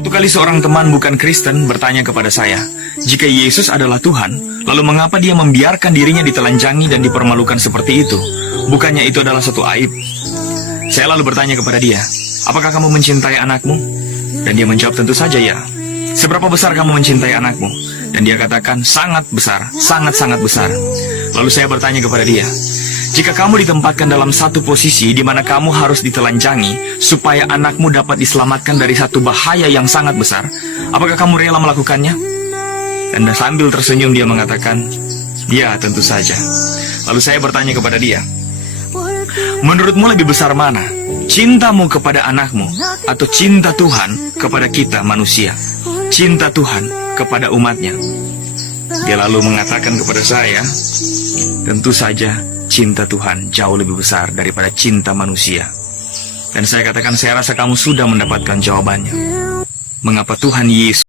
Suatu kali seorang teman bukan Kristen bertanya kepada saya, jika Yesus adalah Tuhan, lalu mengapa dia membiarkan dirinya ditelanjangi dan dipermalukan seperti itu? Bukannya itu adalah suatu aib? Saya lalu bertanya kepada dia, apakah kamu mencintai anakmu? Dan dia menjawab tentu saja ya. Seberapa besar kamu mencintai anakmu? Dan dia katakan sangat besar, sangat-sangat besar. Lalu saya bertanya kepada dia, jika kamu ditempatkan dalam satu posisi di mana kamu harus ditelanjangi supaya anakmu dapat diselamatkan dari satu bahaya yang sangat besar, apakah kamu rela melakukannya? Dan sambil tersenyum dia mengatakan, ya tentu saja. Lalu saya bertanya kepada dia, menurutmu lebih besar mana? Cintamu kepada anakmu atau cinta Tuhan kepada kita manusia? Cinta Tuhan kepada umatnya? Dia lalu mengatakan kepada saya, tentu saja cinta Tuhan jauh lebih besar daripada cinta manusia. Dan saya katakan, saya rasa kamu sudah mendapatkan jawabannya. Mengapa Tuhan Yesus